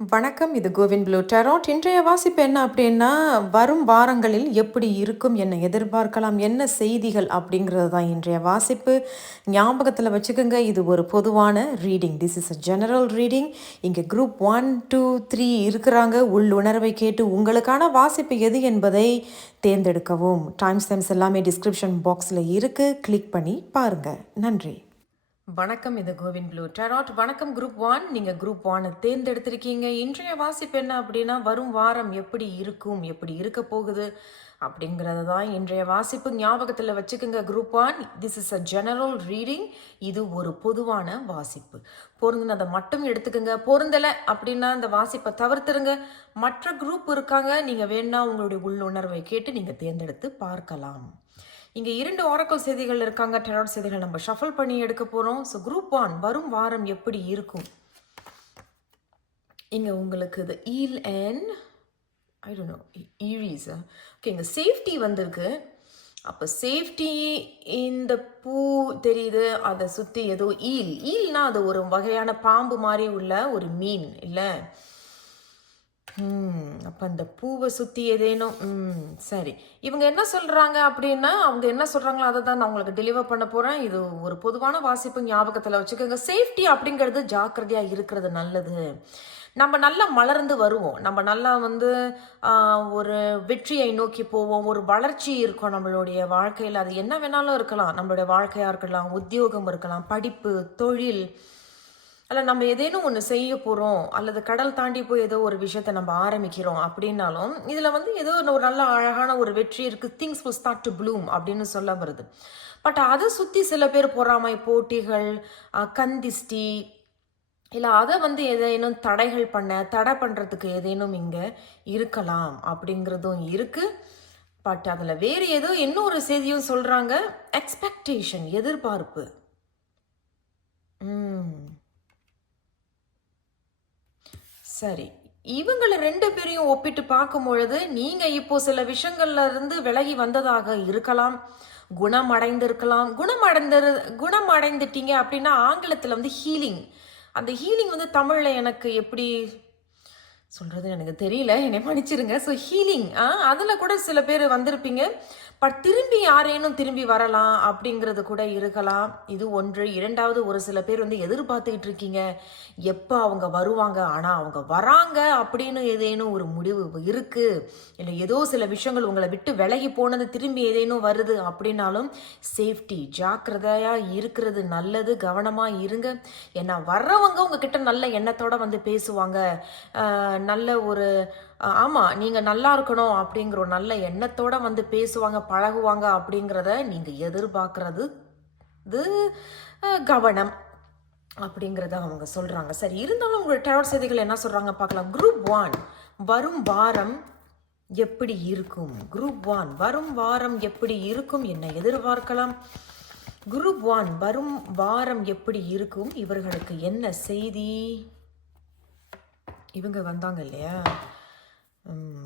வணக்கம். இது CoWIN blue tarot. இன்றைய வாசிப்பு என்ன அப்படின்னா, வரும் வாரங்களில் எப்படி இருக்கும், என்ன எதிர்பார்க்கலாம், என்ன செய்திகள் அப்படிங்கிறது தான் இன்றைய வாசிப்பு. ஞாபகத்தில் வச்சுக்கோங்க, இது ஒரு பொதுவான reading. This is a general reading. இங்கே குரூப் 1, 2, 3 இருக்கிறாங்க. உள்ளுணர்வை கேட்டு உங்களுக்கான வாசிப்பு எது என்பதை தேர்ந்தெடுக்கவும். டைம் ஸ்டாம்ப்ஸ் எல்லாமே டிஸ்கிரிப்ஷன் பாக்ஸில் இருக்குது. கிளிக் பண்ணி பாருங்கள். நன்றி. வணக்கம். இது கோவின் ப்ளூ டெராட். வணக்கம் குரூப் 1. நீங்கள் குரூப் 1 தேர்ந்தெடுத்திருக்கீங்க. இன்றைய வாசிப்பு என்ன அப்படின்னா, வரும் வாரம் எப்படி இருக்கும், எப்படி இருக்க போகுது அப்படிங்கிறது தான் இன்றைய வாசிப்பு. ஞாபகத்தில் வச்சுக்கோங்க group 1, this is a general reading. இது ஒரு பொதுவான வாசிப்பு. பொருந்தினதை மட்டும் எடுத்துக்கோங்க. பொருந்தலை அப்படின்னா இந்த வாசிப்பை தவிர்த்துருங்க. மற்ற குரூப் இருக்காங்க, நீங்கள் வேணா உங்களுடைய உள்ளுணர்வை கேட்டு நீங்கள் தேர்ந்தெடுத்து பார்க்கலாம். இங்கே 2 ஆரக்கல் செய்திகள் இருக்காங்க. டெராட் செய்திகள் நம்ம ஷஃபிள் பண்ணி எடுக்க போகிறோம். ஸோ குரூப் 1 வரும் வாரம் எப்படி இருக்கும். இங்கே உங்களுக்கு இது ஈல் அண்ட் ஐ டோன்ட் நோ ஈரீஸ். ஓகே, இங்கே சேஃப்டி வந்திருக்கு. அப்போ சேஃப்டி, இந்த பூ தெரியுது, அதை சுற்றி ஏதோ ஈல்னா அது ஒரு வகையான பாம்பு மாதிரி உள்ள ஒரு மீன் இல்லை. அப்போ அந்த பூவை சுற்றி ஏதேனும் சரி. இவங்க என்ன சொல்கிறாங்க அப்படின்னா, அவங்க என்ன சொல்கிறாங்களோ அதை தான் நான் உங்களுக்கு டெலிவர் பண்ண போகிறேன். இது ஒரு பொதுவான வாசிப்பு, ஞாபகத்தில் வச்சுக்கோங்க. சேஃப்டி அப்படிங்கிறது ஜாக்கிரதையாக இருக்கிறது நல்லது. நம்ம நல்லா மலர்ந்து வருவோம், நம்ம நல்லா ஒரு வெற்றியை நோக்கி போவோம், ஒரு வளர்ச்சி இருக்கும் நம்மளுடைய வாழ்க்கையில். அது என்ன வேணாலும் இருக்கலாம், நம்மளுடைய வாழ்க்கையாக இருக்கலாம், உத்தியோகம் இருக்கலாம், படிப்பு, தொழில், அல்ல நம்ம ஏதேனும் ஒன்று செய்ய போகிறோம், அல்லது கடல் தாண்டி போய் ஏதோ ஒரு விஷயத்தை நம்ம ஆரம்பிக்கிறோம் அப்படின்னாலும் இதில் ஏதோ ஒரு நல்ல அழகான ஒரு வெற்றி இருக்குது. Things will start to bloom அப்படின்னு சொல்ல வருது. பட் அதை சுற்றி சில பேர் பொறாமை, போட்டிகள், கந்திஷ்டி, இல்லை அதை ஏதேனும் தடை பண்ணுறதுக்கு ஏதேனும் இங்கே இருக்கலாம் அப்படிங்கிறதும் இருக்குது. பட் அதில் வேறு ஏதோ இன்னொரு செய்தியும் சொல்கிறாங்க. எக்ஸ்பெக்டேஷன், எதிர்பார்ப்பு. சரி, இவங்களை 2 பேரையும் ஒப்பிட்டு பார்க்கும் பொழுது நீங்கள் இப்போ சில விஷயங்கள்ல இருந்து விலகி வந்ததாக இருக்கலாம், குணமடைந்திருக்கலாம். குணமடைந்துட்டீங்க அப்படின்னா ஆங்கிலத்தில் ஹீலிங். அந்த ஹீலிங் தமிழில் எனக்கு எப்படி சொல்கிறது எனக்கு தெரியல, என்னை மன்னிச்சிருங்க. ஸோ ஹீலிங், அதில் கூட சில பேர் வந்திருப்பீங்க. பட் திரும்பி யாரேனும் திரும்பி வரலாம் அப்படிங்கிறது கூட இருக்கலாம். இது ஒன்று. 2வது, ஒரு சில பேர் எதிர்பார்த்துக்கிட்டு இருக்கீங்க எப்போ அவங்க வருவாங்க, ஆனால் அவங்க வராங்க அப்படின்னு ஏதேனும் ஒரு முடிவு இருக்குது. இல்லை ஏதோ சில விஷயங்கள் உங்களை விட்டு விலகி போனது திரும்பி ஏதேனும் வருது அப்படின்னாலும் சேஃப்டி, ஜாக்கிரதையாக இருக்கிறது நல்லது. கவனமாக இருங்க. ஏன்னா வர்றவங்க உங்ககிட்ட நல்ல எண்ணத்தோடு பேசுவாங்க. நல்ல ஒரு ஆமாம், நீங்கள் நல்லா இருக்கணும் அப்படிங்கிற ஒரு நல்ல எண்ணத்தோடு பேசுவாங்க, பழகுவாங்க. அப்படிங்கிறத நீங்கள் எதிர்பார்க்கறது இது கவனம் அப்படிங்கிறத அவங்க சொல்கிறாங்க. சரி, இருந்தாலும் உங்களோட டெராட் செய்திகள் என்ன சொல்கிறாங்க பார்க்கலாம். குரூப் 1 வரும் வாரம் எப்படி இருக்கும். குரூப் 1 வரும் வாரம் எப்படி இருக்கும், என்ன எதிர்பார்க்கலாம். குரூப் 1 வரும் வாரம் எப்படி இருக்கும், இவர்களுக்கு என்ன செய்தி. இவங்க வந்தாங்க இல்லையா,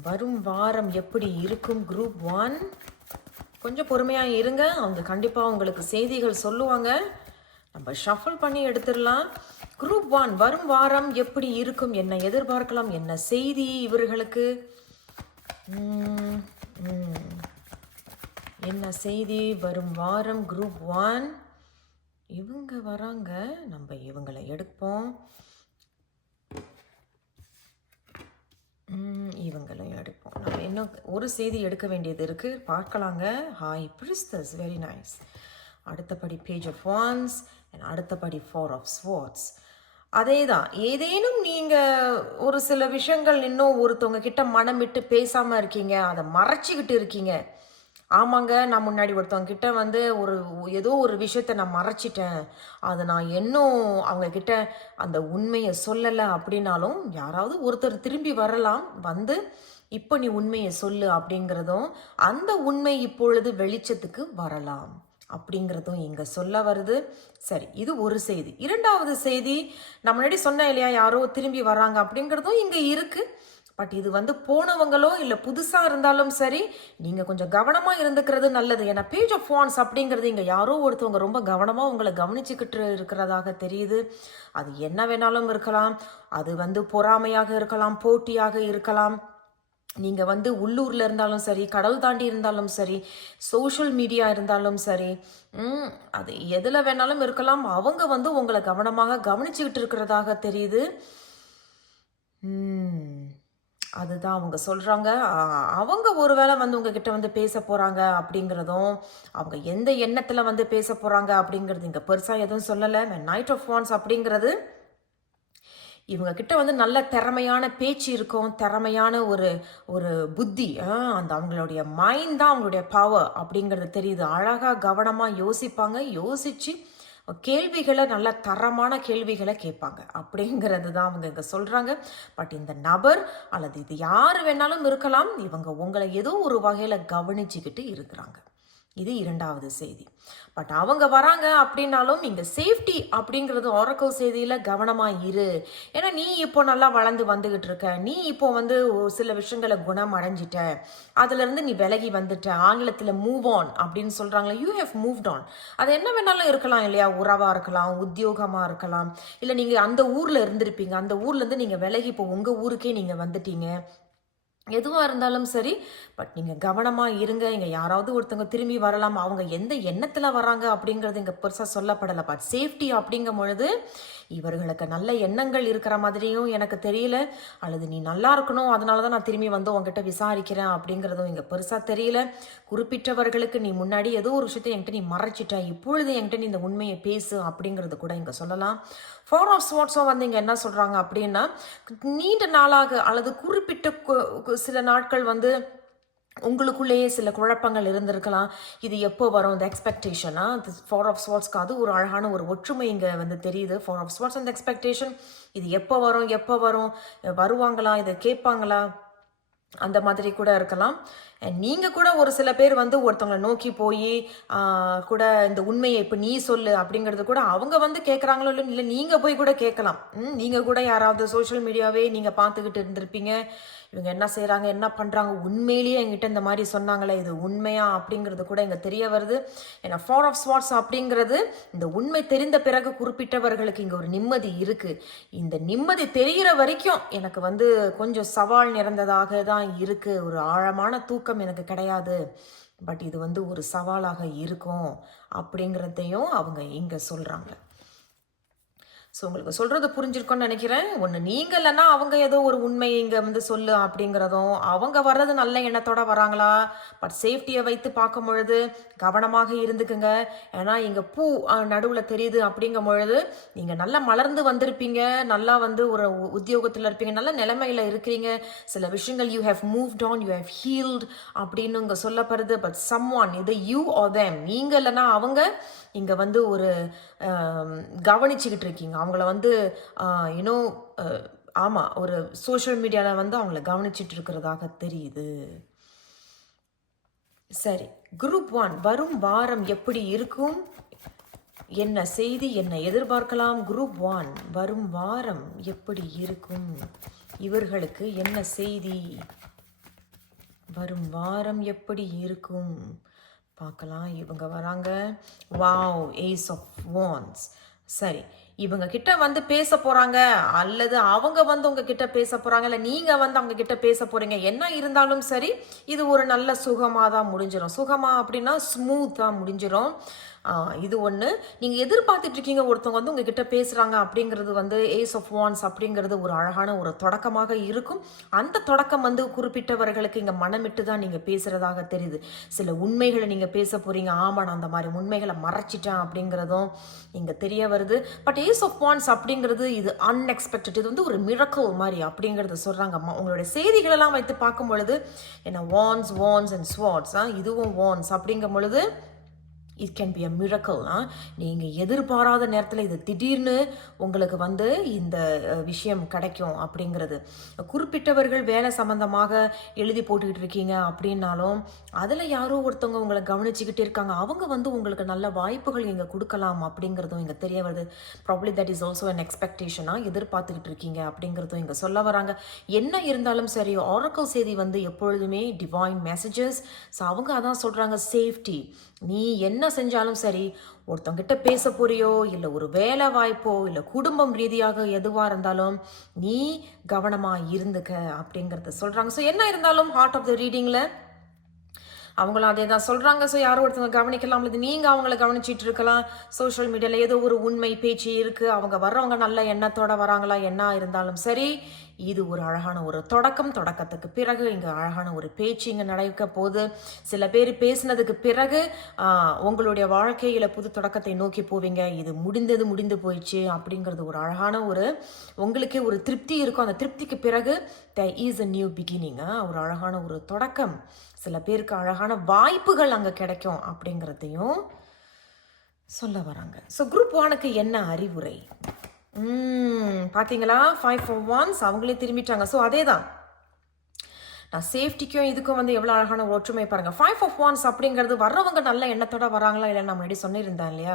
வரும் வாரம் எப்படி இருக்கும். குரூப் 1 கொஞ்சம் பொறுமையாக இருங்க, அவங்க கண்டிப்பாக உங்களுக்கு செய்திகள் சொல்லுவாங்க. நம்ம ஷஃபிள் பண்ணி எடுத்துடலாம். குரூப் 1 வரும் வாரம் எப்படி இருக்கும், என்ன எதிர்பார்க்கலாம், என்ன செய்தி இவர்களுக்கு. என்ன செய்தி வரும் வாரம். குரூப் 1 இவங்க வராங்க, நம்ம இவங்களை எடுப்போம். இவங்களையும் எடுப்போம். நம்ம இன்னும் ஒரு செய்தி எடுக்க வேண்டியது இருக்குது, பார்க்கலாங்க. High priestess, very nice. அடுத்தபடி பேஜ் ஆஃப் வான்ஸ் அண்ட் அடுத்தபடி 4 ஆஃப் ஸ்வார்ட்ஸ். அதே தான், ஏதேனும் நீங்கள் ஒரு சில விஷயங்கள் இன்னும் ஒருத்தவங்க கிட்ட மனம் விட்டு பேசாமல் இருக்கீங்க, அதை மறைச்சிக்கிட்டு இருக்கீங்க. ஆமாங்க, நான் முன்னாடி ஒருத்தவங்க கிட்ட ஒரு ஏதோ ஒரு விஷயத்த நான் மறைச்சிட்டேன், அதை நான் இன்னும் அவங்கக்கிட்ட அந்த உண்மையை சொல்லலை அப்படின்னாலும் யாராவது ஒருத்தர் திரும்பி வரலாம், இப்போ நீ உண்மையை சொல்லு அப்படிங்கிறதும், அந்த உண்மை இப்பொழுது வெளிச்சத்துக்கு வரலாம் அப்படிங்கிறதும் இங்கே சொல்ல வருது. சரி, இது ஒரு செய்தி. 2வது செய்தி, நான் முன்னாடி சொன்னேன் இல்லையா, யாரோ திரும்பி வராங்க அப்படிங்கிறதும் இங்கே இருக்குது. பட் இது வந்து போனவங்களோ இல்லை புதுசாக இருந்தாலும் சரி, நீங்கள் கொஞ்சம் கவனமாக இருந்துக்கிறது நல்லது. ஏன்னா பேஜ் ஆஃப் வான்ஸ் அப்படிங்கிறது இங்கே யாரோ ஒருத்தவங்க ரொம்ப கவனமாக உங்களை கவனிச்சுக்கிட்டு இருக்கிறதாக தெரியுது. அது என்ன வேணாலும் இருக்கலாம். அது வந்து பொறாமையாக இருக்கலாம், போட்டியாக இருக்கலாம். நீங்கள் வந்து உள்ளூரில் இருந்தாலும் சரி, கடல் தாண்டி இருந்தாலும் சரி, சோஷியல் மீடியா இருந்தாலும் சரி, அது எதில் வேணாலும் இருக்கலாம். அவங்க வந்து உங்களை கவனமாக கவனிச்சுக்கிட்டு இருக்கிறதாக தெரியுது. அதுதான் அவங்க சொல்கிறாங்க. அவங்க ஒருவேளை வந்து உங்ககிட்ட வந்து பேச போகிறாங்க அப்படிங்கிறதும், அவங்க எந்த எண்ணத்தில் வந்து பேச போகிறாங்க அப்படிங்கிறது இங்கே பெருசாக எதுவும் சொல்லலை. நைட் ஆஃப் வான்ஸ் அப்படிங்கிறது இவங்க கிட்ட வந்து நல்ல திறமையான பேச்சு இருக்கும், திறமையான ஒரு ஒரு புத்தி, அந்த அவங்களுடைய மைண்ட் தான் அவங்களுடைய பவர் அப்படிங்கிறது தெரியுது. அழகாக கவனமாக யோசிப்பாங்க, யோசித்து கேள்விகளை நல்ல தரமான கேள்விகளை கேட்பாங்க அப்படிங்கிறது தான் அவங்க இங்கே சொல்கிறாங்க. பட் இந்த நபர் அல்லது இது யார் வேணாலும் இருக்கலாம், இவங்க உங்களை ஏதோ ஒரு வகையில் கவனிச்சுக்கிட்டு இருக்கிறாங்க. இது இரண்டாவது செய்தி. பட் அவங்க வராங்க அப்படின்னாலும் இங்கே சேஃப்டி அப்படிங்கிறது ஆரக்கிள் செய்தியில் கவனமாக இரு. ஏன்னா நீ இப்போ நல்லா வளர்ந்து வந்துகிட்டு இருக்க, நீ இப்போ வந்து சில விஷயங்களை குணம் அடைஞ்சிட்ட, அதுலேருந்து நீ விலகி வந்துட்ட. ஆங்கிலத்தில் மூவ் ஆன் அப்படின்னு சொல்கிறாங்களே, யூ ஹேவ் மூவ்ட் ஆன். அது என்ன வேணாலும் இருக்கலாம் இல்லையா, உறவாக இருக்கலாம், உத்தியோகமாக இருக்கலாம், இல்லை நீங்கள் அந்த ஊரில் இருந்திருப்பீங்க, அந்த ஊர்லேருந்து நீங்கள் விலகி இப்போ உங்கள் ஊருக்கே நீங்கள் வந்துட்டீங்க. எதுவாக இருந்தாலும் சரி, பட் நீங்கள் கவனமாக இருங்க. இங்கே யாராவது ஒருத்தவங்க திரும்பி வரலாம், அவங்க எந்த எண்ணத்தில் வராங்க அப்படிங்கிறது இங்கே பெருசாக சொல்லப்படலை. பட் சேஃப்டி அப்படிங்கும் பொழுது இவர்களுக்கு நல்ல எண்ணங்கள் இருக்கிற மாதிரியும் எனக்கு தெரியல, அல்லது நீ நல்லா இருக்கணும் அதனால தான் நான் திரும்பி வந்து உங்ககிட்ட விசாரிக்கிறேன் அப்படிங்கிறதும் இங்கே பெருசாக தெரியல. குறிப்பிட்டவர்களுக்கு நீ முன்னாடி ஏதோ ஒரு விஷயத்தை என்கிட்ட நீ மறைச்சிட்ட, இப்பொழுது என்கிட்ட நீ இந்த உண்மையை பேசு அப்படிங்கிறது கூட இங்கே சொல்லலாம். ஃபோர் ஆஃப் ஸ்வார்ட்ஸும் வந்து இங்கே என்ன சொல்கிறாங்க அப்படின்னா, நீண்ட நாளாக அல்லது குறிப்பிட்ட சில நாட்கள் வந்து உங்களுக்குள்ளேயே சில குழப்பங்கள் இருந்திருக்கலாம். இது எப்போ வரும், இந்த எக்ஸ்பெக்டேஷனா, ஃபோர் ஆஃப் ஸ்வார்ட்ஸ்க்கு அது ஒரு அழகான ஒரு ஒற்றுமை இங்கே வந்து தெரியுது. ஃபோர் ஆஃப் ஸ்வார்ட்ஸ் அந்த எக்ஸ்பெக்டேஷன், இது எப்போ வரும், வருவாங்களா, இதை கேட்பாங்களா, அந்த மாதிரி கூட இருக்கலாம். நீங்கள் கூட ஒரு சில பேர் வந்து ஒருத்தவங்களை நோக்கி போய் கூட இந்த உண்மையை இப்போ நீ சொல்லு அப்படிங்கிறது கூட அவங்க வந்து கேட்குறாங்களோ இல்லை நீங்கள் போய் கூட கேட்கலாம். நீங்கள் கூட யாராவது சோஷியல் மீடியாவே நீங்கள் பார்த்துக்கிட்டு இருந்திருப்பீங்க, இவங்க என்ன செய்கிறாங்க, என்ன பண்ணுறாங்க, உண்மையிலேயே என்கிட்ட இந்த மாதிரி சொன்னாங்களே, இது உண்மையா அப்படிங்கிறது கூட இங்கே தெரிய வருது. ஏன்னா ஃபோர் ஆஃப் ஸ்வார்ட்ஸ் அப்படிங்கிறது இந்த உண்மை தெரிந்த பிறகு குறிப்பிட்டவர்களுக்கு இங்கே ஒரு நிம்மதி இருக்குது. இந்த நிம்மதி தெரிகிற வரைக்கும் எனக்கு வந்து கொஞ்சம் சவால் நிறைந்ததாக தான் இருக்குது, ஒரு ஆழமான தூக்கம் எனக்கு கிடையாது, பட் இது வந்து ஒரு சவாலாக இருக்கும் அப்படிங்கிறதையும் அவங்க இங்கே சொல்கிறாங்க. ஸோ உங்களுக்கு சொல்கிறது புரிஞ்சிருக்கோன்னு நினைக்கிறேன். ஒன்று நீங்கள் இல்லைன்னா அவங்க ஏதோ ஒரு உண்மையை இங்கே வந்து சொல்லு அப்படிங்கிறதும், அவங்க வர்றது நல்ல எண்ணத்தோடு வராங்களா, பட் சேஃப்டியை வைத்து பார்க்கும் பொழுது கவனமாக இருந்துக்குங்க. ஏன்னா இங்கே பூ நடுவில் தெரியுது அப்படிங்கும் பொழுது நீங்கள் நல்லா மலர்ந்து வந்திருப்பீங்க, நல்லா வந்து ஒரு உத்தியோகத்தில் இருப்பீங்க, நல்ல நிலைமையில் இருக்கிறீங்க, சில விஷயங்கள் you have moved on, you have healed அப்படின்னு இங்கே சொல்லப்படுது. பட் சம் ஒன், இது யூ ஆர் தேம், நீங்கள் இல்லைன்னா அவங்க இங்கே வந்து ஒரு கவனிச்சுக்கிட்டு இருக்கீங்க அவங்கள வந்து இன்னும் ஆமாம், ஒரு சோஷியல் மீடியாவில் வந்து அவங்கள கவனிச்சுட்டு இருக்கிறதாக தெரியுது. சரி, குரூப் 1 வரும் வாரம் எப்படி இருக்கும், என்ன செய்தி, என்ன எதிர்பார்க்கலாம்? குரூப் 1 வரும் வாரம் எப்படி இருக்கும், இவர்களுக்கு என்ன செய்தி, வரும் வாரம் எப்படி இருக்கும் பார்க்கலாம். இவங்க வராங்க, வாவ், ஏஸ் ஆஃப் வாண்ட்ஸ். சரி, இவங்க கிட்ட வந்து பேச போறாங்க, அல்லது அவங்க வந்து உங்ககிட்ட பேச போறாங்க, இல்லை நீங்க வந்து அவங்க கிட்ட பேச போறீங்க. என்ன இருந்தாலும் சரி, இது ஒரு நல்ல சுகமாக தான் முடிஞ்சிடும். சுகமா அப்படின்னா ஸ்மூத்தாக முடிஞ்சிடும். இது ஒன்று. நீங்கள் எதிர்பார்த்துட்டு இருக்கீங்க ஒருத்தவங்க வந்து உங்ககிட்ட பேசுகிறாங்க அப்படிங்கிறது வந்து ஏஸ் ஆஃப் வான்ஸ் அப்படிங்கிறது ஒரு அழகான ஒரு தொடக்கமாக இருக்கும். அந்த தொடக்கம் வந்து குறிப்பிட்டவர்களுக்கு இங்கே மனமிட்டு தான் நீங்கள் பேசுகிறதாக தெரியுது. சில உண்மைகளை நீங்கள் பேச போகிறீங்க, ஆமாம் நான் அந்த மாதிரி உண்மைகளை மறைச்சிட்டேன் அப்படிங்கிறதும் இங்கே தெரிய வருது. பட் ஏஸ் ஆஃப் வான்ஸ் அப்படிங்கிறது இது அன்எக்ஸ்பெக்டட், இது வந்து ஒரு மிரக்கல் மாதிரி அப்படிங்கிறது சொல்கிறாங்க. உங்களுடைய செய்திகளெல்லாம் வைத்து பார்க்கும் பொழுது என்ன வான்ஸ் அண்ட் ஸ்வாட்ஸ், இதுவும் வான்ஸ் அப்படிங்கும் பொழுது it can be a miracle. நீங்கள் எதிர்பாராத நேரத்தில் இது திடீர்னு உங்களுக்கு வந்து இந்த விஷயம் கிடைக்கும் அப்படிங்கிறது. குறிப்பிட்டவர்கள் வேலை சம்பந்தமாக எழுதி போட்டுக்கிட்டு இருக்கீங்க அப்படின்னாலும் அதில் யாரோ ஒருத்தவங்க உங்களை கவனிச்சுக்கிட்டே இருக்காங்க. அவங்க வந்து உங்களுக்கு நல்ல வாய்ப்புகள் இங்கே கொடுக்கலாம் அப்படிங்கிறதும் இங்கே தெரிய வருது. Probably that is also an எக்ஸ்பெக்டேஷனாக எதிர்பார்த்துக்கிட்டு இருக்கீங்க அப்படிங்கிறதும் இங்கே சொல்ல வராங்க. என்ன இருந்தாலும் சரி, ஆரக்கிள் செய்தி வந்து எப்பொழுதுமே டிவைன் மெசேஜஸ். ஸோ அவங்க அதான் சொல்கிறாங்க, சேஃப்டி. நீ என்ன செஞ்சாலும் சரி, ஒருத்தவங்கிட்ட பேச போறியோ இல்லை ஒரு வேலை வாய்ப்போ இல்லை குடும்பம் ரீதியாக எதுவாக இருந்தாலும் நீ கவனமாக இருந்துக்க அப்படிங்கிறத சொல்கிறாங்க. ஸோ என்ன இருந்தாலும் ஹார்ட் ஆஃப் த ரீடிங்கில் அவங்களும் அதே தான் சொல்கிறாங்க. ஸோ யாரோ ஒருத்தவங்க கவனிக்கலாம், இது நீங்கள் அவங்கள கவனிச்சிட்டு இருக்கலாம். சோஷியல் மீடியாவில் ஏதோ ஒரு உண்மை பேச்சு இருக்குது, அவங்க வர்றவங்க நல்ல எண்ணத்தோடு வராங்களா, என்ன இருந்தாலும் சரி, இது ஒரு அழகான ஒரு தொடக்கத்துக்கு பிறகு இங்கே அழகான ஒரு பேச்சு இங்கே நடக்க போகுது. சில பேர் பேசினதுக்கு பிறகு உங்களுடைய வாழ்க்கையில் புது தொடக்கத்தை நோக்கி போவீங்க. இது முடிந்து போயிடுச்சு அப்படிங்கிறது ஒரு அழகான ஒரு உங்களுக்கே ஒரு திருப்தி இருக்கும். அந்த திருப்திக்கு பிறகு there is a new beginning, ஒரு அழகான ஒரு தொடக்கம். சில பேருக்கு அழகான வாய்ப்புகள் அங்கே கிடைக்கும் அப்படிங்கிறதையும் சொல்ல வராங்க. ஸோ குரூப் 1க்கு என்ன அறிவுரை? பார்த்தீங்களா, 5 for 1 அவங்களே திரும்பிட்டாங்க. ஸோ அதே தான் நான் சேஃப்டிக்கும் இதுக்கும் வந்து எவ்வளோ அழகான ஒற்றுமை பாருங்கள். 5 of Wands அப்படிங்கிறது வர்றவங்க நல்ல எண்ணத்தோட வராங்களா இல்லை, நான் முன்னாடி சொல்லியிருந்தேன் இல்லையா,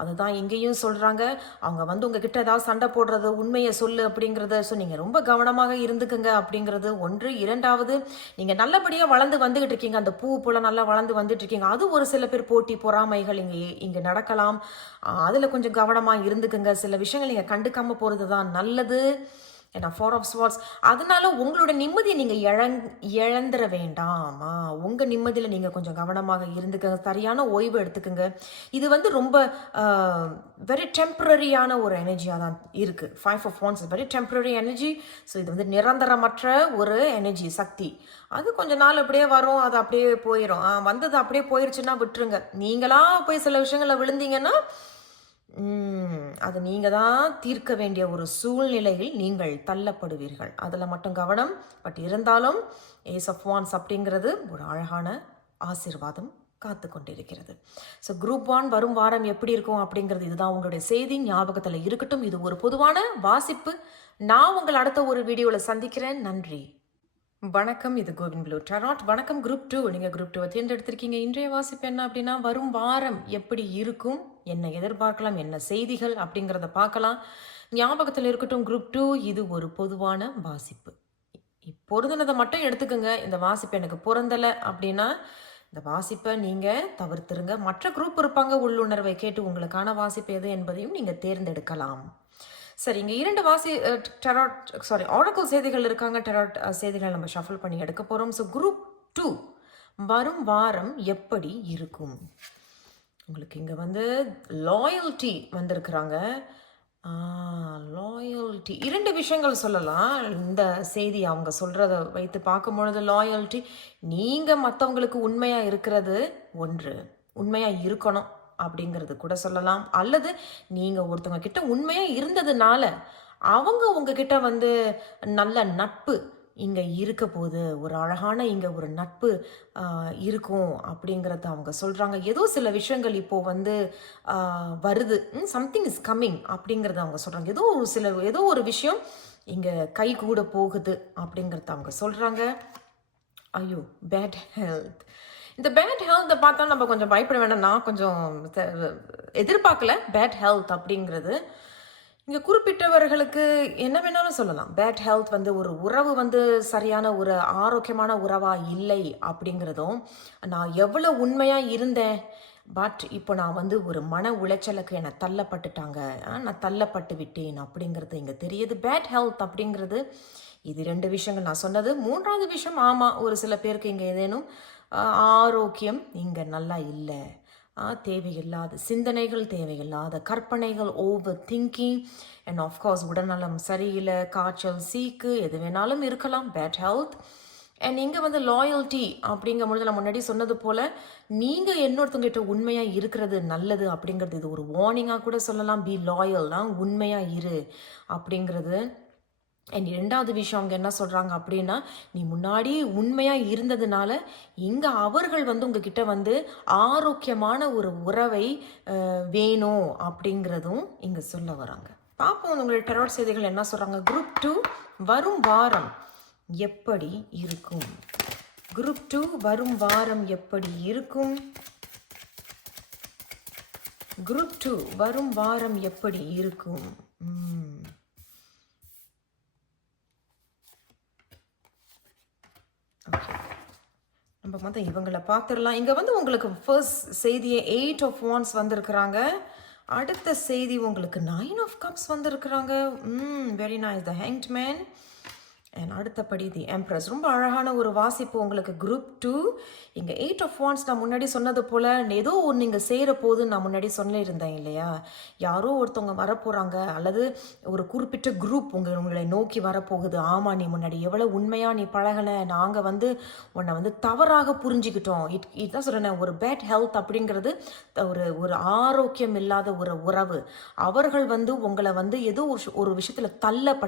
அதுதான் இங்கேயும் சொல்கிறாங்க. அவங்க வந்து உங்ககிட்ட ஏதாவது சண்டை போடுறது, உண்மையை சொல்லு அப்படிங்கிறது. ஸோ நீங்கள் ரொம்ப கவனமாக இருந்துக்குங்க அப்படிங்கிறது ஒன்று. இரண்டாவது, நீங்கள் நல்லபடியாக வளர்ந்து வந்துகிட்டு இருக்கீங்க, அந்த பூ போல் நல்லா வளர்ந்து வந்துட்டு இருக்கீங்க. அது ஒரு சில பேர் போட்டி பொறாமைகள் இங்கே நடக்கலாம். அதில் கொஞ்சம் கவனமாக இருந்துக்குங்க. சில விஷயங்கள் நீங்கள் கண்டுக்காமல் போகிறது தான் நல்லது. ஏன்னா 4 of Swords, அதனால உங்களோட நிம்மதியை நீங்கள் இழந்துட வேண்டாமா. உங்கள் நிம்மதியில் நீங்கள் கொஞ்சம் கவனமாக இருந்துக்கங்க, சரியான ஓய்வு எடுத்துக்கோங்க. இது வந்து ரொம்ப வெரி டெம்பரரியான ஒரு எனர்ஜியாக தான் இருக்குது. 5 of Wands very temporary energy. So இது வந்து நிரந்தரமற்ற ஒரு எனர்ஜி, சக்தி. அது கொஞ்ச நாள் அப்படியே வரும், அது அப்படியே போயிடும். வந்தது அப்படியே போயிடுச்சுன்னா விட்டுருங்க. நீங்களா போய் சில விஷயங்களை விழுந்தீங்கன்னா அது நீங்கள் தான் தீர்க்க வேண்டிய ஒரு சூழ்நிலையில் நீங்கள் தள்ளப்படுவீர்கள். அதில் மட்டும் கவனம். பட் இருந்தாலும் ஏஸ் ஆஃப் வான்ஸ் அப்படிங்கிறது ஒரு அழகான ஆசீர்வாதம் காத்து கொண்டிருக்கிறது. ஸோ குரூப் 1 வரும் வாரம் எப்படி இருக்கும் அப்படிங்கிறது இதுதான் உங்களுடைய செய்தி, ஞாபகத்தில் இருக்கட்டும். இது ஒரு பொதுவான வாசிப்பு. நான் உங்கள் அடுத்த ஒரு வீடியோவில் சந்திக்கிறேன். நன்றி, வணக்கம். இது கோவின் ப்ளூ டராட். வணக்கம் குரூப் 2. நீங்கள் குரூப் 2 தேர்ந்தெடுத்திருக்கீங்க. இன்றைய வாசிப்பு என்ன அப்படின்னா, வரும் வாரம் எப்படி இருக்கும், என்ன எதிர்பார்க்கலாம், என்ன செய்திகள் அப்படிங்கிறத பார்க்கலாம். ஞாபகத்தில் இருக்கட்டும் குரூப் 2, இது ஒரு பொதுவான வாசிப்பு. பொருந்தினதை மட்டும் எடுத்துக்கோங்க. இந்த வாசிப்பு எனக்கு பொருந்தலை அப்படின்னா இந்த வாசிப்பை நீங்கள் தவிர்த்துருங்க. மற்ற குரூப் இருப்பாங்க, உள்ளுணர்வை கேட்டு உங்களுக்கான வாசிப்பு எது என்பதையும் நீங்கள் தேர்ந்தெடுக்கலாம். சரி, இங்கே 2 ஆரக்கிள் செய்திகள் இருக்காங்க. டெராட் செய்திகள் நம்ம ஷஃபிள் பண்ணி எடுக்க போகிறோம். ஸோ குரூப் 2 வரும் வாரம் எப்படி இருக்கும்? உங்களுக்கு இங்கே வந்து லாயல்ட்டி வந்திருக்கிறாங்க. லாயல்ட்டி 2 விஷயங்கள் சொல்லலாம். இந்த செய்தி அவங்க சொல்கிறத வைத்து பார்க்கும்பொழுது லாயல்ட்டி, நீங்கள் மற்றவங்களுக்கு உண்மையாக இருக்கிறது ஒன்று, உண்மையாக இருக்கணும் அப்படிங்கிறது கூட சொல்லலாம். அல்லது நீங்கள் ஒருத்தவங்க கிட்ட உண்மையாக இருந்ததுனால அவங்க உங்ககிட்ட வந்து நல்ல நட்பு இங்கே இருக்க போது, ஒரு அழகான இங்கே ஒரு நட்பு இருக்கும் அப்படிங்கிறத அவங்க சொல்கிறாங்க. ஏதோ சில விஷயங்கள் இப்போது வந்து வருது, சம்திங் இஸ் கம்மிங் அப்படிங்கிறத அவங்க சொல்கிறாங்க. ஏதோ ஒரு விஷயம் இங்கே கை கூட போகுது அப்படிங்கிறத அவங்க சொல்கிறாங்க. ஐயோ, பேட் ஹெல்த். இந்த பேட் ஹெல்த்தை பார்த்தா நம்ம கொஞ்சம் பயப்பட வேண்டாம். நான் கொஞ்சம் எதிர்பார்க்கல பேட் ஹெல்த் அப்படிங்கிறது. இங்கே குறிப்பிட்டவர்களுக்கு என்ன வேணாலும் சொல்லலாம். பேட் ஹெல்த் வந்து ஒரு உறவு வந்து சரியான ஒரு ஆரோக்கியமான உறவாக இல்லை அப்படிங்கிறதும், நான் எவ்வளோ உண்மையாக இருந்தேன், பட் இப்போ நான் வந்து ஒரு மன உளைச்சலுக்கு என்னை தள்ளப்பட்டுட்டாங்க, நான் தள்ளப்பட்டு விட்டேன் அப்படிங்கிறது இங்கே தெரியுது. பேட் ஹெல்த் அப்படிங்கிறது இது 2 விஷயங்கள் நான் சொன்னது. 3வது விஷயம், ஆமாம், ஒரு சில பேருக்கு இங்கே ஏதேனும் ஆரோக்கியம் இங்கே நல்லா இல்லை. தேவையில்லாத சிந்தனைகள், தேவையில்லாத கற்பனைகள், ஓவர் திங்கிங், அண்ட் ஆஃப்கோர்ஸ் உடல்நலம் சரியில்லை, காய்ச்சல், சீக்கு, எது வேணாலும் இருக்கலாம். Bad health. அண்ட் இங்கே வந்து லாயல்ட்டி அப்படிங்கும்பொழுது நான் முன்னாடி சொன்னது போல் நீங்கள் இன்னொருத்தவங்கிட்ட உண்மையாக இருக்கிறது நல்லது அப்படிங்கிறது இது ஒரு வார்னிங்காக கூட சொல்லலாம். பி லாயல், உண்மையாக இரு அப்படிங்கிறது அண்ட் இரண்டாவது விஷயம் அவங்க என்ன சொல்கிறாங்க அப்படின்னா, நீ முன்னாடி உண்மையாக இருந்ததுனால இங்கே அவர்கள் வந்து உங்ககிட்ட வந்து ஆரோக்கியமான ஒரு உறவை வேணும் அப்படிங்கிறதும் இங்கே சொல்ல வராங்க. பார்ப்போம் உங்களுடைய டெரோட் செய்திகள் என்ன சொல்கிறாங்க. குரூப் 2 வரும் வாரம் எப்படி இருக்கும்? குரூப் 2 வரும் வாரம் எப்படி இருக்கும்? குரூப் 2 வரும் வாரம் எப்படி இருக்கும்? ஓகே, நம்ம வந்து இவங்களை பார்த்துடலாம். இங்கே வந்து உங்களுக்கு ஃபர்ஸ்ட் செய்தியை 8 of Wands வந்திருக்கிறாங்க. அடுத்த செய்தி உங்களுக்கு 9 of Cups வந்திருக்கிறாங்க. Very nice. The hanged man. And அடுத்தபடி தி எம்ப்ரஸ். ரொம்ப அழகான ஒரு வாசிப்பு உங்களுக்கு குரூப் 2. இங்கே 8 of Wands நான் முன்னாடி சொன்னது போல் ஏதோ ஒன்று நீங்கள் செய்கிற போது நான் முன்னாடி சொல்லியிருந்தேன் இல்லையா, யாரோ ஒருத்தவங்க வரப்போகிறாங்க அல்லது ஒரு குறிப்பிட்ட குரூப் உங்களை நோக்கி வரப்போகுது. ஆமாம், நீ முன்னாடி எவ்வளோ உண்மையாக நீ பழகலை, நாங்கள் வந்து உன்னை வந்து தவறாக புரிஞ்சுக்கிட்டோம். இதுதான் சொல்கிறேன், ஒரு பேட் ஹெல்த் அப்படிங்கிறது ஒரு ஆரோக்கியம் இல்லாத ஒரு உறவு. அவர்கள் வந்து உங்களை வந்து ஏதோ ஒரு விஷயத்தில் தள்ள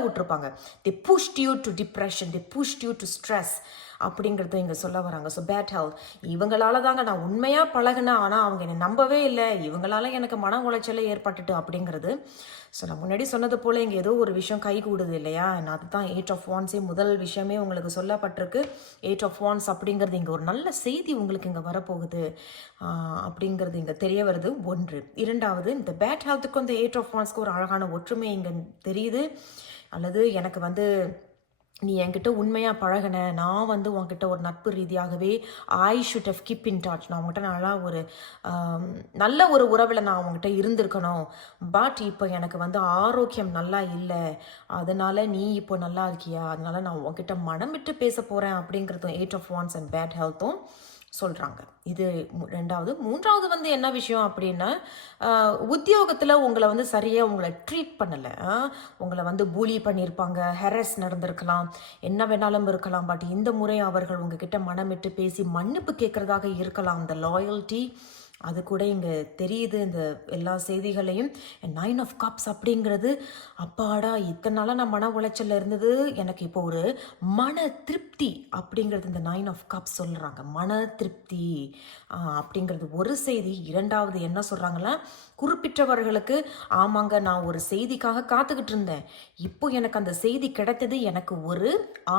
விட்டுருப்பாங்க. They pushed you to depression, they pushed you to stress அப்படிங்கிறத இங்கே சொல்ல வராங்க. ஸோ பேட் ஹெல்த், இவங்களால தாங்க நான் உண்மையாக பழகினேன், ஆனால் அவங்க என்னை நம்பவே இல்லை, இவங்களால எனக்கு மன உளைச்சலே ஏற்பட்டுட்டு அப்படிங்கிறது. ஸோ நான் முன்னாடி சொன்னது போல் இங்கே ஏதோ ஒரு விஷயம் கைகூடுது இல்லையா. நான் அதுதான் 8 of Wands முதல் விஷயமே உங்களுக்கு சொல்லப்பட்டிருக்கு. 8 of Wands அப்படிங்கிறது இங்கே ஒரு நல்ல செய்தி உங்களுக்கு இங்கே வரப்போகுது அப்படிங்கிறது இங்கே தெரிய வருது. ஒன்று. இரண்டாவது, இந்த பேட் ஹெல்த்துக்கும் இந்த 8 of Wandsக்கு ஒரு அழகான ஒற்றுமை இங்கே தெரியுது. அல்லது எனக்கு வந்து நீ என்கிட்ட உண்மையாக பழகின, நான் வந்து உன்கிட்ட ஒரு நட்பு ரீதியாகவே I should have keep in touch, நான் உங்ககிட்ட நல்லா ஒரு நல்ல ஒரு உறவில் நான் உங்ககிட்ட இருந்திருக்கணும். பட் இப்போ எனக்கு வந்து ஆரோக்கியம் நல்லா இல்லை, அதனால நீ இப்போ நல்லா இருக்கியா, அதனால நான் உங்ககிட்ட மனம் விட்டு பேச போகிறேன் அப்படிங்கிறதும் 8 of Wands அண்ட் பேட் ஹெல்த்தும் சொல்கிறாங்க. இது ரெண்டாவது. மூன்றாவது வந்து என்ன விஷயம் அப்படின்னா, உத்தியோகத்தில் உங்களை வந்து சரியாக உங்களை ட்ரீட் பண்ணலை, உங்களை வந்து பூலி பண்ணியிருப்பாங்க, ஹெரஸ் நடந்திருக்கலாம், என்ன வேணாலும் இருக்கலாம். பட் இந்த முறை அவர்கள் உங்ககிட்ட மனமிட்டு பேசி மன்னிப்பு கேட்குறதாக இருக்கலாம். அந்த லாயல்ட்டி அது கூட இங்கே தெரியுது இந்த எல்லா செய்திகளையும். 9 of Cups அப்படிங்கிறது, அப்பாடா இத்தனை நாளாக நான் மன உளைச்சல் இருந்தது, எனக்கு இப்போ ஒரு மன திருப்தி அப்படிங்கிறது இந்த 9 of Cups சொல்கிறாங்க. மன திருப்தி அப்படிங்கிறது ஒரு செய்தி. இரண்டாவது என்ன சொல்கிறாங்கன்னா, குறிப்பிட்டவர்களுக்கு ஆமாங்க நான் ஒரு செய்திக்காக காத்துக்கிட்டு இருந்தேன், இப்போ எனக்கு அந்த செய்தி கிடைத்தது, எனக்கு ஒரு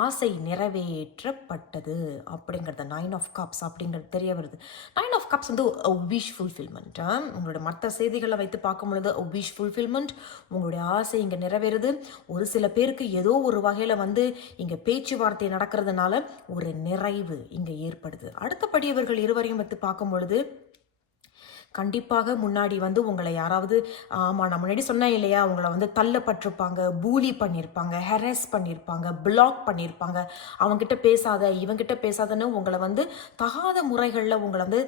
ஆசை நிறைவேற்றப்பட்டது அப்படிங்கிறது 9 of Cups அப்படிங்கிறது தெரிய வருது. 9 of Cups வந்து விஷ் ஃபுல்ஃபில்மெண்ட். உங்களோட மற்ற செய்திகளை வைத்து பார்க்கும் பொழுது விஷ் ஃபுல்ஃபில்மெண்ட், உங்களுடைய ஆசை இங்கே நிறைவேறுது. ஒரு சில பேருக்கு ஏதோ ஒரு வகையில் வந்து இங்கே பேச்சுவார்த்தை நடக்கிறதுனால ஒரு நிறைவு இங்கே ஏற்படுது. அடுத்தபடி இவர்கள் இருவரையும் வைத்து பார்க்கும் பொழுது கண்டிப்பாக முன்னாடி வந்து உங்களை யாராவது, ஆமாம் நான் முன்னாடி சொன்னேன் இல்லையா, உங்களை வந்து தள்ளப்பட்டிருப்பாங்க, பூலி பண்ணியிருப்பாங்க, ஹெரஸ் பண்ணியிருப்பாங்க, பிளாக் பண்ணியிருப்பாங்க, அவங்ககிட்ட பேசாத இவங்கிட்ட பேசாதன்னு உங்களை வந்து தகாத முறைகளில் உங்களை வந்து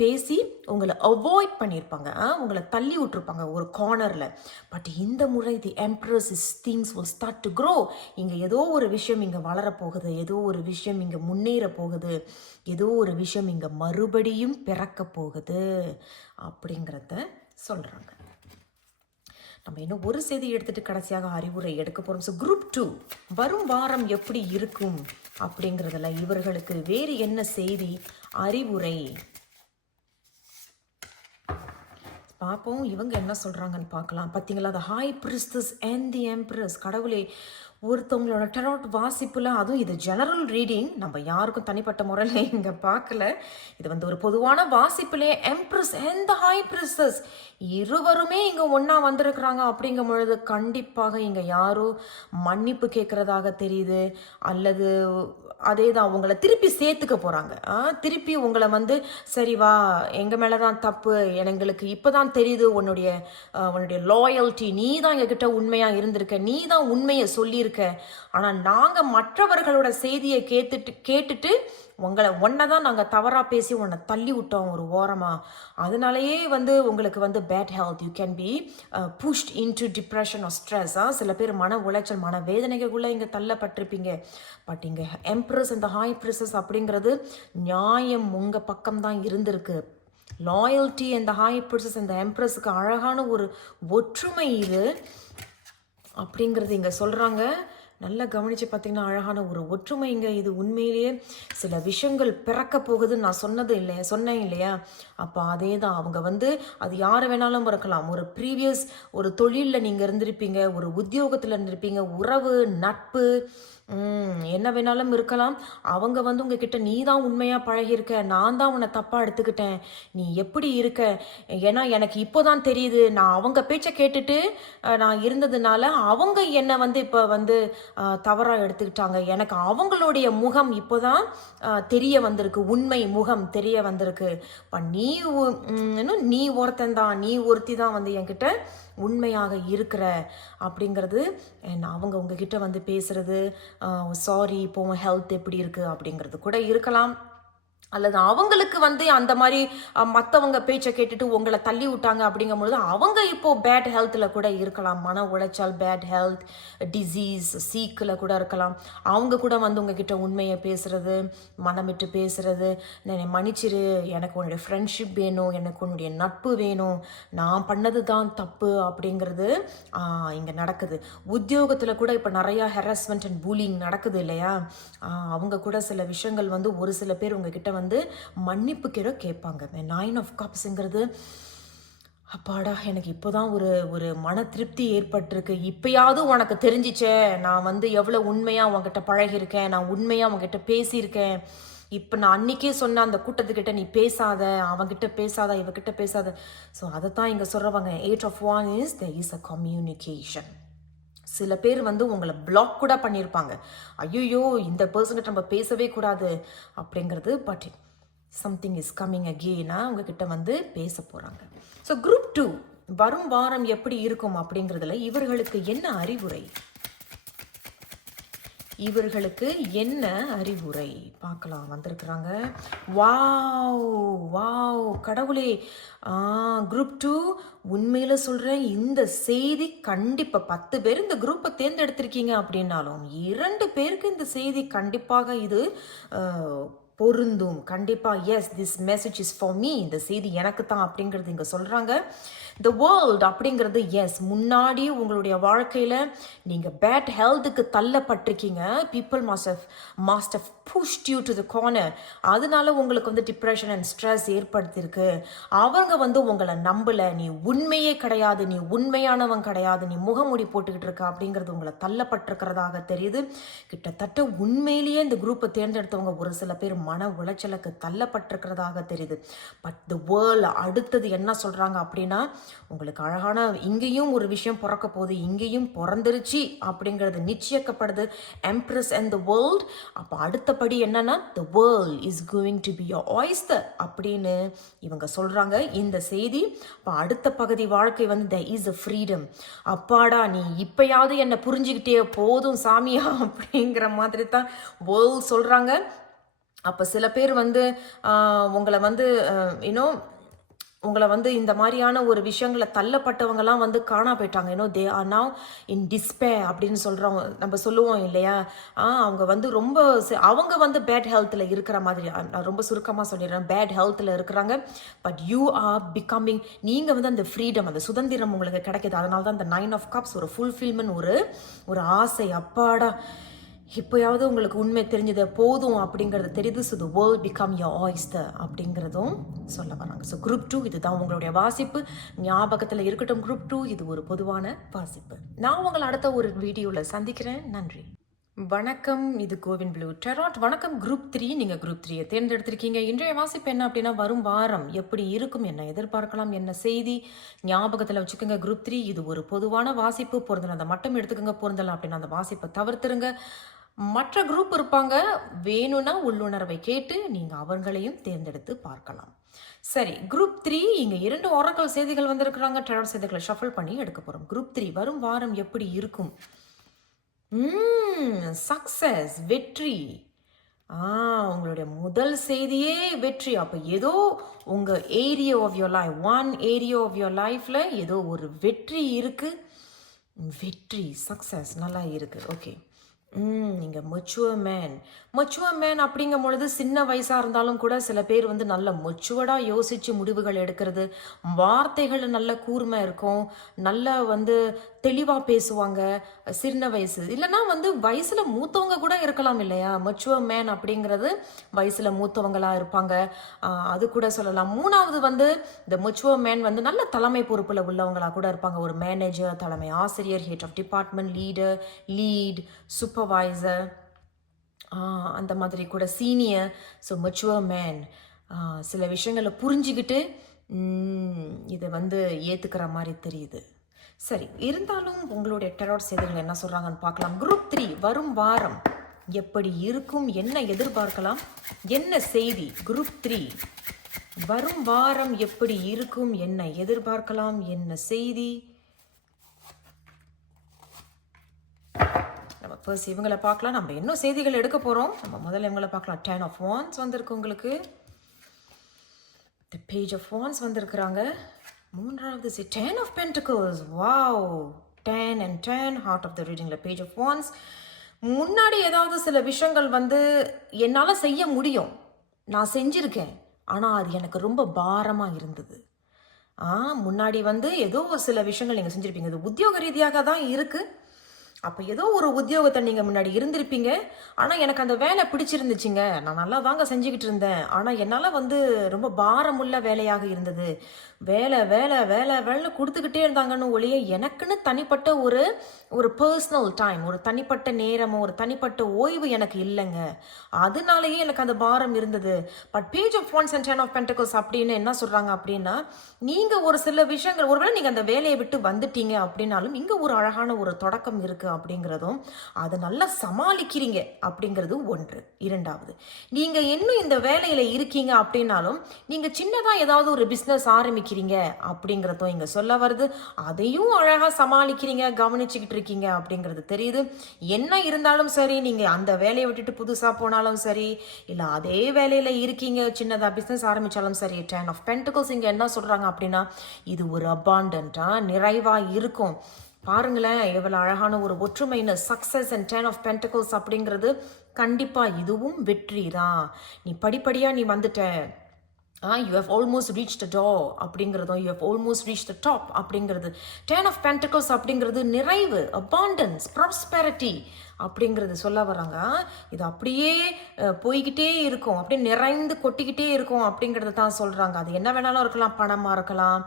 பேசி உங்களை அவாய்ட் பண்ணியிருப்பாங்க, உங்களை தள்ளி விட்டுருப்பாங்க ஒரு கார்னரில். பட் இந்த முறை the empress is things will start to grow. இங்கே ஏதோ ஒரு விஷயம் இங்கே வளரப்போகுது, ஏதோ ஒரு விஷயம் இங்கே முன்னேற போகுது, ஏதோ ஒரு விஷயம் இங்கே மறுபடியும் பிறக்க போகுது அப்படிங்கிறத சொல்கிறாங்க. நம்ம இன்னும் ஒரு செய்தி எடுத்துட்டு கடைசியாக அறிவுரை எடுக்க போகிறோம். ஸோ குரூப் 2 வரும் வாரம் எப்படி இருக்கும் அப்படிங்கிறதுல இவர்களுக்கு வேறு என்ன செய்தி, அறிவுரை பார்ப்போம். இவங்க என்ன சொல்கிறாங்கன்னு பார்க்கலாம். பார்த்தீங்களா, the high priestess and the empress. கடவுளே, ஒருத்தவங்களோட டெராட் வாசிப்பில், அதுவும் இது ஜெனரல் ரீடிங், நம்ம யாருக்கும் தனிப்பட்ட முறையில் இங்கே பார்க்கல, இது வந்து ஒரு பொதுவான வாசிப்பிலே embrace and the high priestess இருவருமே இங்கே ஒன்றா வந்திருக்கிறாங்க. அப்படிங்கும் பொழுது கண்டிப்பாக இங்கே யாரும் மன்னிப்பு கேட்குறதாக தெரியுது, அல்லது அதே தான் உங்களை திருப்பி சேர்த்துக்க போகிறாங்க. திருப்பி உங்களை வந்து சரி வா, எங்கள் மேலே தான் தப்பு, எங்களுக்கு இப்போ தான் தெரியுது உன்னுடைய லாயல்ட்டி, நீ தான் எங்ககிட்ட உண்மையாக இருந்திருக்க, நீ தான் உண்மையை சொல்லியிருக்க, ஆனால் நாங்கள் மற்றவர்களோட செய்தியை கேட்டுட்டு ஒன்றை தான் நாங்கள் தவறாக பேசி உன்னை தள்ளி விட்டோம் ஒரு ஓரமாக. அதனாலேயே வந்து உங்களுக்கு வந்து bad health, you can be pushed into depression or stress. சில பேர் மன உளைச்சல், மன வேதனைக்குள்ளே இங்கே தள்ளப்பட்டிருப்பீங்க. பட் இங்கே எம்ப்ரஸ் இந்த ஹை பிரிசஸ் அப்படிங்கிறது நியாயம் உங்கள் பக்கம்தான் இருந்திருக்கு. லாயல்ட்டி இந்த ஹை பிரிசஸ் இந்த எம்ப்ரஸுக்கு அழகான ஒரு ஒற்றுமை இது. அப்படிங்கிறது இங்கே சொல்கிறாங்க. நல்லா கவனித்து பார்த்தீங்கன்னா அழகான ஒரு ஒற்றுமைங்க. இது உண்மையிலேயே சில விஷயங்கள் பிறக்க போகுதுன்னு நான் சொன்னேன் இல்லையா? அப்போ அதே தான் அவங்க அது யாரை வேணாலும் இருக்கலாம். ஒரு ப்ரீவியஸ் ஒரு தொழிலில் நீங்கள் இருந்திருப்பீங்க, ஒரு உத்தியோகத்தில் இருந்திருப்பீங்க, உறவு, நட்பு, என்ன வேணாலும் இருக்கலாம். அவங்க உங்ககிட்ட நீ தான் உண்மையாக பழகியிருக்க, நான் தான் உன்னை தப்பாக எடுத்துக்கிட்டேன், நீ எப்படி இருக்க, ஏன்னா எனக்கு இப்போ தான் தெரியுது, நான் அவங்க பேச்சை கேட்டுட்டு நான் இருந்ததுனால அவங்க என்னை இப்போ தவறாக எடுத்துக்கிட்டாங்க, எனக்கு அவங்களுடைய முகம் இப்போ தான் தெரிய வந்திருக்கு, உண்மை முகம் தெரிய வந்திருக்கு. இப்போ நீ ஒருத்தன் தான், நீ ஒருத்தி தான் என்கிட்ட உண்மையாக இருக்கிற அப்படிங்கிறது. அவங்க உங்ககிட்ட பேசுறது, சாரி இப்போ ஹெல்த் எப்படி இருக்கு அப்படிங்கிறது கூட இருக்கலாம். அல்லது அவங்களுக்கு அந்த மாதிரி மற்றவங்க பேச்சை கேட்டுட்டு உங்களை தள்ளி விட்டாங்க அப்படிங்கும்பொழுது அவங்க இப்போ பேட் ஹெல்த்தில் கூட இருக்கலாம். மன உளைச்சல், பேட் ஹெல்த், டிசீஸ், சீக்கில் கூட இருக்கலாம். அவங்க கூட உங்ககிட்ட உண்மையை பேசுறது, மனமிட்டு பேசுறது, மன்னிச்சிரு, எனக்கு உன்னுடைய ஃப்ரெண்ட்ஷிப் வேணும், எனக்கு உன்னுடைய நட்பு வேணும், நான் பண்ணது தான் தப்பு அப்படிங்கிறது இங்கே நடக்குது. உத்தியோகத்தில் கூட இப்போ நிறையா ஹெராஸ்மெண்ட் அண்ட் பூலிங் நடக்குது இல்லையா? அவங்க கூட சில விஷயங்கள் ஒரு சில பேர் உங்ககிட்ட மன்னிப்பு கேட்பாங்க. 9 of Cupsங்கிறது, அப்பாடா எனக்கு இப்போதான் ஒரு மன திருப்தி ஏற்பட்டிருக்கு, இப்பயாவது உனக்கு தெரிஞ்சிச்சே நான் எவ்வளவு உண்மையா உங்ககிட்ட பழகியிருக்கேன், நான் உண்மையா உங்ககிட்ட பேசியிருக்கேன், இப்போ நான் அன்னைக்கே சொன்ன அந்த கூட்டத்துக்கிட்ட நீ பேசாத, அவங்கிட்ட பேசாத, இவகிட்ட பேசாத. ஸோ அதைத்தான் இங்கே சொல்றவங்க. 8 of Wands is there is a communication. சில பேர் உங்களை பிளாக் கூட பண்ணியிருப்பாங்க, ஐயோ இந்த பர்சன்கிட்ட நம்ம பேசவே கூடாது அப்படிங்கிறது. பட் சம்திங் இஸ் கம்மிங் அகெயினா உங்ககிட்ட பேச போகிறாங்க. ஸோ குரூப் 2 வரும் வாரம் எப்படி இருக்கும் அப்படிங்கிறதுல இவர்களுக்கு என்ன அறிவுரை, பார்க்கலாம். வந்திருக்கிறாங்க. வாவ் கடவுளே. குரூப் 2 உண்மையில சொல்றேன், இந்த செய்தி கண்டிப்பா 10 பேர் இந்த குரூப்பை தேர்ந்தெடுத்திருக்கீங்க அப்படின்னாலும் 2 பேருக்கு இந்த செய்தி கண்டிப்பாக இது பொருந்தும். கண்டிப்பா yes, this message is for me, இந்த செய்தி எனக்கு தான் அப்படிங்கிறது இங்க சொல்றாங்க. த வேர்ல்ட் அப்படிங்கிறது எஸ், முன்னாடி உங்களுடைய வாழ்க்கையில நீங்க பேட் ஹெல்த்துக்கு தள்ளப்பட்டிருக்கீங்க. People must have pushed you to the corner. அதனால உங்களுக்கு டிப்ரெஷன் அண்ட் ஸ்ட்ரெஸ் ஏற்படுத்தியிருக்கு. அவங்க உங்களை நம்பல, நீ உண்மையே கிடையாது, நீ உண்மையானவன் கிடையாது, நீ முகமூடி போட்டுக்கிட்டு இருக்க அப்படிங்கிறது உங்களை தள்ளப்பட்டிருக்கிறதாக தெரியுது. கிட்டத்தட்ட உண்மையிலேயே இந்த குரூப்பை தேர்ந்தெடுத்தவங்க ஒரு சில பேர் மன உளைச்சலுக்கு தள்ளப்பட்டிருக்கிறதாக தெரியுது. பட் த வேர்ல்ட் அடுத்தது என்ன சொல்றாங்க அப்படின்னா, உங்களுக்கு அழகான இங்கேயும் ஒரு விஷயம் பிறக்க போகுது, இங்கேயும் பிறந்துருச்சு அப்படிங்கிறது நிச்சயிக்கப்படுது. Empress and the world. அப்போ அடுத்தபடி என்னன்னா, the world is going to be your oyster அப்படின்னு இவங்க சொல்றாங்க இந்த செய்தி. அப்போ அடுத்த பகுதி வாழ்க்கை there is a freedom. அப்பாடா நீ இப்பயாவது என்னை புரிஞ்சுக்கிட்டே போதும் சாமியா அப்படிங்கிற மாதிரி தான் வேர்ல்ட் சொல்றாங்க. அப்போ சில பேர் உங்களை உங்களை இந்த மாதிரியான ஒரு விஷயங்களை தள்ளப்பட்டவங்கலாம் காணா போயிட்டாங்க. They are now in despair அப்படின்னு சொல்கிறோம், நம்ம சொல்லுவோம் இல்லையா? அவங்க ரொம்ப அவங்க பேட் ஹெல்த்தில் இருக்கிற மாதிரி, நான் ரொம்ப சுருக்கமாக சொல்லிடுறேன், பேட் ஹெல்த்தில் இருக்கிறாங்க. பட் யூ ஆர் பிகமிங், நீங்கள் அந்த ஃப்ரீடம், அந்த சுதந்திரம் உங்களுக்கு கிடைக்கிது. அதனால தான் இந்த 9 of Cups ஒரு ஃபுல்ஃபில்மெண்ட், ஒரு ஆசை. அப்பாடா இப்போயாவது உங்களுக்கு உண்மை தெரிஞ்சது போதும் அப்படிங்கிறது தெரியுது. So the world become your oyster அப்படிங்கிறதும் சொல்ல வராங்க. ஸோ குரூப் 2 இதுதான் உங்களுடைய வாசிப்பு. ஞாபகத்தில் இருக்கட்டும், குரூப் 2 இது ஒரு பொதுவான வாசிப்பு. நான் உங்களை அடுத்த ஒரு வீடியோவில் சந்திக்கிறேன். நன்றி, வணக்கம். இது கோவின் ப்ளூ டெராட். வணக்கம் குரூப் 3. நீங்கள் குரூப் 3 தேர்ந்தெடுத்திருக்கீங்க. இன்றைய வாசிப்பு என்ன அப்படின்னா, வரும் வாரம் எப்படி இருக்கும், என்ன எதிர்பார்க்கலாம், என்ன செய்தி, ஞாபகத்தில் வச்சுக்கோங்க. குரூப் 3 இது ஒரு பொதுவான வாசிப்பு. பொருந்தல அதை மட்டும் எடுத்துக்கோங்க, பொருந்தலாம் அப்படின்னா அந்த வாசிப்பை தவிர்த்துருங்க. மற்ற குரூப் இருப்பாங்க, வேணும்னா உள்ளுணர்வை கேட்டு நீங்கள் அவர்களையும் தேர்ந்தெடுத்து பார்க்கலாம். சரி, குரூப் 3 இங்கே 2 ஒராக்கல் செய்திகள் வந்திருக்கிறாங்க. டெராட் செய்திகளை ஷஃபிள் பண்ணி எடுக்க போகிறோம். குரூப் 3 வரும் வாரம் எப்படி இருக்கும்? சக்சஸ், வெற்றி. உங்களுடைய முதல் செய்தியே வெற்றி. அப்போ ஏதோ உங்கள் area of your life, one area of your லைஃப்பில் ஏதோ ஒரு வெற்றி இருக்குது. வெற்றி, சக்சஸ் நல்லா இருக்குது. ஓகே, நீங்க மெச்சுவர் மேன் அப்படிங்கும் பொழுது சின்ன வயசா இருந்தாலும் கூட சில பேர் வந்து நல்ல மெச்சுவர்டா யோசிச்சு முடிவுகள் எடுக்கிறது, வார்த்தைகள் நல்ல கூர்மை இருக்கும், நல்ல வந்து தெளிவா பேசுவாங்க. சின்ன வயசு இல்லைன்னா வந்து வயசுல மூத்தவங்க கூட இருக்கலாம் இல்லையா? மெச்சுவர் மேன் அப்படிங்கிறது வயசுல மூத்தவங்களா இருப்பாங்க. அது கூட சொல்லலாம். மூணாவது வந்து இந்த மெச்சுவர் மேன் வந்து நல்ல தலைமை பொறுப்புல உள்ளவங்களா கூட இருப்பாங்க. ஒரு மேனேஜர், தலைமை ஆசிரியர், head of department, lead, supervisor, அந்த மாதிரி கூட சீனியர். ஸோ மெச்சுவர் மேன் சில விஷயங்களை புரிஞ்சுக்கிட்டு இதை வந்து ஏற்றுக்கிற மாதிரி தெரியுது. சரி, இருந்தாலும் உங்களுடைய டெராட் செய்திகள் என்ன சொல்கிறாங்கன்னு பார்க்கலாம். குரூப் 3 வரும் வாரம் எப்படி இருக்கும், என்ன எதிர்பார்க்கலாம், என்ன செய்தி? குரூப் 3 வரும் வாரம் எப்படி இருக்கும், என்ன எதிர்பார்க்கலாம், என்ன செய்தி? நம்ம ஃபர்ஸ்ட் இவங்களை பார்க்கலாம். நம்ம இன்னும் செய்திகள் எடுக்க போகிறோம். நம்ம முதல்ல இவங்களை பார்க்கலாம். 10 of Wands வந்திருக்கு உங்களுக்கு. The Page of Wands வந்திருக்கிறாங்க. மூன்றாவது 10 of Pentacles. Wow, 10 and 10 Heart of the Readingல Page of Wands. முன்னாடி ஏதாவது சில விஷயங்கள் வந்து என்னால் செய்ய முடியும், நான் செஞ்சுருக்கேன், ஆனால் அது எனக்கு ரொம்ப பாரமாக இருந்தது. முன்னாடி வந்து ஏதோ ஒரு சில விஷயங்கள் நீங்கள் செஞ்சுருப்பீங்க. இது உத்தியோக ரீதியாக தான் இருக்குது. அப்போ ஏதோ ஒரு உத்தியோகத்தை நீங்கள் முன்னாடி இருந்திருப்பீங்க, ஆனால் எனக்கு அந்த வேலை பிடிச்சிருந்துச்சுங்க, நான் நல்லா தாங்க செஞ்சுக்கிட்டு இருந்தேன், ஆனால் என்னால் வந்து ரொம்ப பாரமுள்ள வேலையாக இருந்தது. வேலை வேலை வேலை வேலை கொடுத்துக்கிட்டே இருந்தாங்கன்னு ஒழிய எனக்குன்னு தனிப்பட்ட ஒரு பர்சனல் டைம், ஒரு தனிப்பட்ட நேரமோ ஒரு தனிப்பட்ட ஓய்வு எனக்கு இல்லைங்க. அதனாலேயே எனக்கு அந்த பாரம் இருந்தது. But Page of Wands and 10 of Pentacles அப்படின்னு என்ன சொல்கிறாங்க அப்படின்னா, நீங்கள் ஒரு சில விஷயங்கள், ஒருவேளை நீங்கள் அந்த வேலையை விட்டு வந்துட்டீங்க அப்படின்னாலும் இங்கே ஒரு அழகான ஒரு தொடக்கம் இருக்குது அப்படிங்கிறதும், அதை நல்லா சமாளிக்கிறீங்க அப்படிங்கிறது ஒன்று. இரண்டாவது, நீங்க இன்னும் இந்த வேலையில இருக்கீங்க அப்படின்னாலும் நீங்க சின்னதா ஏதாவது ஒரு பிசினஸ் ஆரம்பிக்கிறீங்க அப்படிங்கிறதும் இங்க சொல்ல வருது. அதையும் அழகா சமாளிக்கிறீங்க, கவனிச்சுக்கிட்டு இருக்கீங்க அப்படிங்கிறது தெரியுது. என்ன இருந்தாலும் சரி, நீங்க அந்த வேலையை விட்டுட்டு புதுசா போனாலும் சரி, இல்ல அதே வேலையில இருக்கீங்க, சின்னதா பிசினஸ் ஆரம்பிச்சாலும் சரி, 10 of Pentacles இங்க என்ன சொல்றாங்க அப்படின்னா, இது ஒரு அபாண்டன்ட்டா நிறைவா இருக்கும். பாருங்களேன் எவ்வளோ அழகான ஒரு ஒற்றுமைன்னு. சக்ஸஸ் அண்ட் 10 of Pentacles அப்படிங்கிறது கண்டிப்பாக இதுவும் வெற்றி தான். நீ படிப்படியாக நீ வந்துட்ட, you have almost reach the door அப்படிங்கிறதும், you have almost reach the top அப்படிங்கிறது. 10 of Pentacles அப்படிங்கிறது நிறைவு, அபாண்டன்ஸ், ப்ராஸ்பெரிட்டி அப்படிங்கிறது சொல்ல வராங்க. இது அப்படியே போய்கிட்டே இருக்கும், அப்படியே நிறைந்து கொட்டிக்கிட்டே இருக்கும் அப்படிங்கிறது தான் சொல்கிறாங்க. அது என்ன வேணாலும் இருக்கலாம், பணமாக இருக்கலாம்,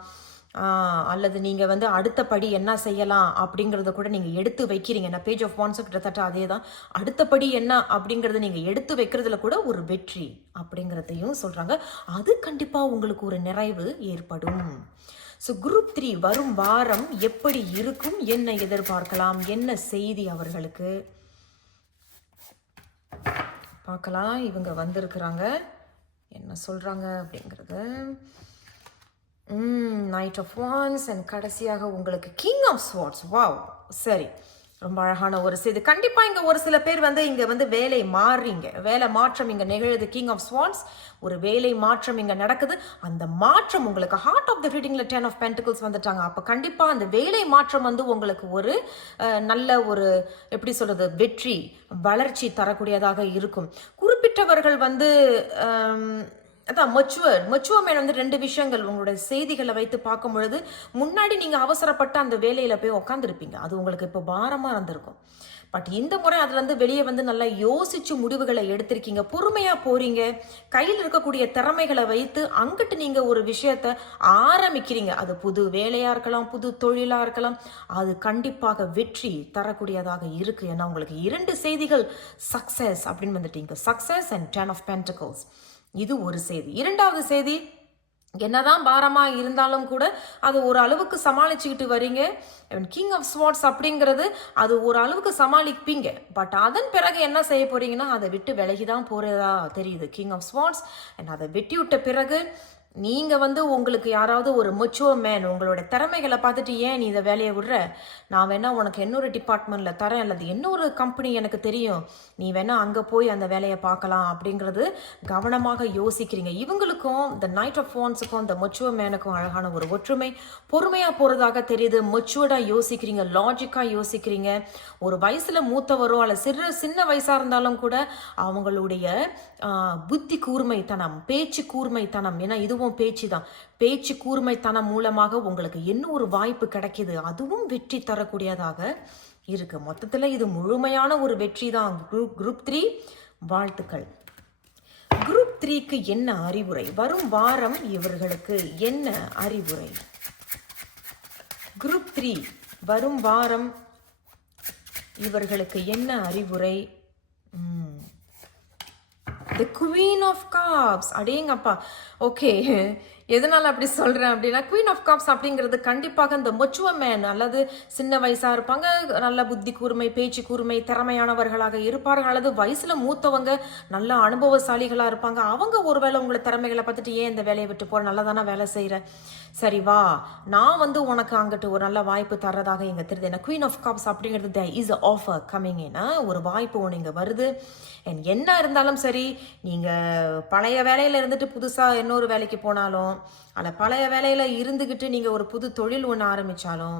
அல்லது நீங்கள் வந்து அடுத்தபடி என்ன செய்யலாம் அப்படிங்கிறத கூட நீங்கள் எடுத்து வைக்கிறீங்க. நான் Page of Wands கிட்டத்தட்ட அதே தான். அடுத்தபடி என்ன அப்படிங்கிறத நீங்கள் எடுத்து வைக்கிறதுல கூட ஒரு வெற்றி அப்படிங்கிறதையும் சொல்கிறாங்க. அது கண்டிப்பாக உங்களுக்கு ஒரு நிறைவு ஏற்படும். ஸோ குரூப் 3 வரும் வாரம் எப்படி இருக்கும், என்ன எதிர்பார்க்கலாம், என்ன செய்தி அவர்களுக்கு பார்க்கலாம். இவங்க வந்திருக்கிறாங்க, என்ன சொல்கிறாங்க அப்படிங்கிறது. Knight of Wands and கடைசியாக உங்களுக்கு King of Swords. வாவ், சரி, ரொம்ப அழகான ஒரு செய்தி. கண்டிப்பாக இங்கே ஒரு சில பேர் வந்து இங்கே வந்து வேலை மாறுறீங்க, வேலை மாற்றம் இங்கே நிகழுது. King of Swords, ஒரு வேலை மாற்றம் இங்கே நடக்குது. அந்த மாற்றம் உங்களுக்கு Heart of the Readingல 10 of Pentacles வந்துட்டாங்க. அப்போ கண்டிப்பாக அந்த வேலை மாற்றம் வந்து உங்களுக்கு ஒரு நல்ல ஒரு எப்படி சொல்கிறது, வெற்றி, வளர்ச்சி தரக்கூடியதாக இருக்கும். குறிப்பிட்டவர்கள் வந்து அதான் மெச்சுவர் மேன் வந்து 2 விஷயங்கள் உங்களுடைய செய்திகளை வைத்து பார்க்கும் பொழுது, முன்னாடி நீங்கள் அவசரப்பட்டு அந்த வேலையில் போய் உக்காந்துருப்பீங்க, அது உங்களுக்கு இப்போ பாரமாக இருந்திருக்கும். பட் இந்த முறை அதுலேருந்து வெளியே வந்து நல்லா யோசிச்சு முடிவுகளை எடுத்திருக்கீங்க, பொறுமையாக போறீங்க, கையில் இருக்கக்கூடிய திறமைகளை வைத்து அங்கிட்டு நீங்கள் ஒரு விஷயத்தை ஆரம்பிக்கிறீங்க. அது புது வேலையாக இருக்கலாம், புது தொழிலாக இருக்கலாம், அது கண்டிப்பாக வெற்றி தரக்கூடியதாக இருக்கு. ஏன்னா உங்களுக்கு 2 செய்திகள் சக்சஸ் அப்படின்னு வந்துட்டீங்க. சக்சஸ் அண்ட் 10 of Pentacles, இது ஒரு செய்தி. இரண்டாவது செய்தி, என்னதான் பாரமா இருந்தாலும் கூட அது ஒரு அளவுக்கு சமாளிச்சுக்கிட்டு வரீங்க. கிங் ஆஃப் ஸ்வார்ட்ஸ் அப்படிங்கிறது அது ஒரு அளவுக்கு சமாளிப்பீங்க. பட் அதன் பிறகு என்ன செய்ய போறீங்கன்னா அதை விட்டு விலகி தான் போறதா தெரியுது. கிங் ஆஃப் ஸ்வார்ட்ஸ், அதை வெட்டி விட்ட பிறகு நீங்கள் வந்து உங்களுக்கு யாராவது ஒரு மெச்சுவர் மேன் உங்களோட திறமைகளை பார்த்துட்டு ஏன் நீ இதை வேலையை விடுற, நான் வேணா உனக்கு இன்னொரு டிபார்ட்மெண்ட்டில் தரேன், அல்லது இன்னொரு கம்பெனி எனக்கு தெரியும், நீ வேணா அங்கே போய் அந்த வேலையை பார்க்கலாம் அப்படிங்கிறது கவனமாக யோசிக்கிறீங்க. இவங்களுக்கும் இந்த நைட் ஆஃப் வான்ஸுக்கும் இந்த மெச்சுவர் மேனுக்கும் அழகான ஒரு ஒற்றுமை. பொறுமையாக போகிறதாக தெரியுது, மெச்சுவர்டாக யோசிக்கிறீங்க, லாஜிக்காக யோசிக்கிறீங்க. ஒரு வயசில் மூத்தவரோ அல்ல சின்ன வயசாக இருந்தாலும் கூட அவங்களுடைய புத்தி கூர்மைத்தனம், பேச்சு கூர்மைத்தனம், ஏன்னா இதுவும் பேச்சு தான், பேச்சு கூர்மைத்தனம் மூலமாக உங்களுக்கு என்ன ஒரு வாய்ப்பு கிடைக்கிது, அதுவும் வெற்றி தரக்கூடியதாக இருக்கு. மொத்தத்தில் இது முழுமையான ஒரு வெற்றி தான். குரூப் 3 வாழ்த்துக்கள். குரூப் 3க்கு என்ன அறிவுரை? வரும் வாரம் இவர்களுக்கு என்ன அறிவுரை? குரூப் 3 வரும் வாரம் இவர்களுக்கு என்ன அறிவுரை? The Queen of Cups. அடேங்கப்பா. ஓகே, எதனால் அப்படி சொல்கிறேன் அப்படின்னா, குவீன் ஆஃப் கப்ஸ் அப்படிங்கிறது கண்டிப்பாக இந்த மெச்சுவர் மேன், அல்லது சின்ன வயசாக இருப்பாங்க, நல்ல புத்தி கூர்மை, பேச்சு கூர்மை, திறமையானவர்களாக இருப்பார்கள், அல்லது வயசில் மூத்தவங்க நல்ல அனுபவசாலிகளாக இருப்பாங்க. அவங்க ஒருவேளை உங்களை திறமைகளை பார்த்துட்டு ஏன் இந்த வேலையை விட்டு போகிற, நல்லா தானே வேலை செய்கிறேன், சரி வா நான் வந்து உனக்கு அங்கிட்டு ஒரு நல்ல வாய்ப்பு தர்றதாக எங்க தெரியுது. ஏன்னா குவீன் ஆஃப் கப்ஸ் அப்படிங்கிறது there is a offer coming in. ஒரு வாய்ப்பு ஒன்று இங்கே வருது. என்ன இருந்தாலும் சரி, நீங்கள் பழைய வேலையில் இருந்துட்டு புதுசாக இன்னொரு வேலைக்கு போனாலும், அல்ல பழைய வேலையில் இருந்துக்கிட்டு நீங்கள் ஒரு புது தொழில் ஒன்று ஆரம்பித்தாலும்,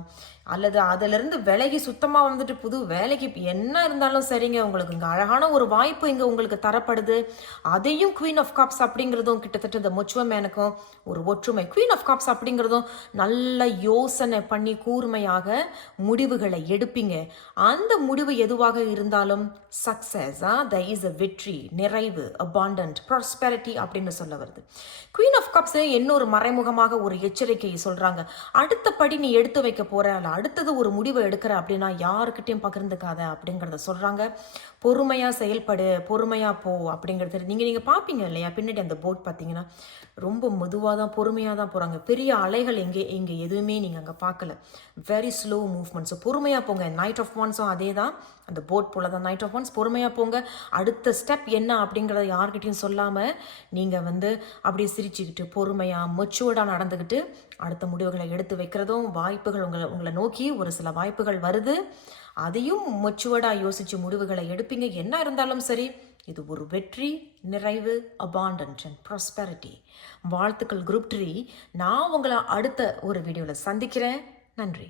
அல்லது அதிலிருந்து விலகி சுத்தமாக வந்துட்டு புது வேலைக்கு என்ன இருந்தாலும் சரிங்க, உங்களுக்கு இங்கே அழகான ஒரு வாய்ப்பு இங்கே உங்களுக்கு தரப்படுது. அதையும் குவீன் ஆஃப் கப்ஸ் அப்படிங்கிறதும் கிட்டத்தட்ட இந்த மெச்சுவர் மேனுக்கும் ஒரு ஒற்றுமை. குவீன் ஆஃப் கப்ஸ் அப்படிங்கிறதும் நல்ல யோசனை பண்ணி கூர்மையாக முடிவுகளை எடுப்பீங்க. அந்த முடிவு எதுவாக இருந்தாலும் சக்சஸ், there is a வெற்றி, நிறைவு, abundant, prosperity அப்படின்னு சொல்ல வருது. குவீன் ஆஃப் கப்ஸ் இன்னொரு மறைமுகமாக ஒரு எச்சரிக்கையை சொல்றாங்க. அடுத்த படி நீ எடுத்து வைக்க போற, அடுத்தது ஒரு முடிவை எடுக்கிற அப்படின்னா யாருக்கிட்டையும் பகிர்ந்துக்காத அப்படிங்கிறத சொல்றாங்க. பொறுமையா செயல்படு, பொறுமையா போ அப்படிங்கிறது நீங்க பார்ப்பீங்க இல்லையா, பின்னாடி அந்த போட் பார்த்தீங்கன்னா ரொம்ப மெதுவாக தான் பொறுமையாக தான் போகிறாங்க. பெரிய அலைகள் இங்கே எதுவுமே நீங்கள் அங்கே பார்க்கல. Very slow movements. பொறுமையாக போங்க. நைட் ஆஃப் வான்ஸும் அதே தான், அந்த போட் போல தான் நைட் ஆஃப் வான்ஸ். பொறுமையாக போங்க. அடுத்த ஸ்டெப் என்ன அப்படிங்கிறத யார்கிட்டையும் சொல்லாமல் நீங்கள் வந்து அப்படியே சிரிச்சுக்கிட்டு பொறுமையாக மெச்சுவர்டாக நடந்துக்கிட்டு அடுத்த முடிவுகளை எடுத்து வைக்கிறதும், வாய்ப்புகள் உங்களை நோக்கி ஒரு சில வாய்ப்புகள் வருது, அதையும் மெச்சுவர்டாக யோசித்து முடிவுகளை எடுப்பீங்க. என்ன இருந்தாலும் சரி, இது ஒரு வெற்றி, நிறைவு, abundance and prosperity. வாழ்த்துக்கள் குரூப் 3. நான் உங்களை அடுத்த ஒரு வீடியோவில் சந்திக்கிறேன். நன்றி.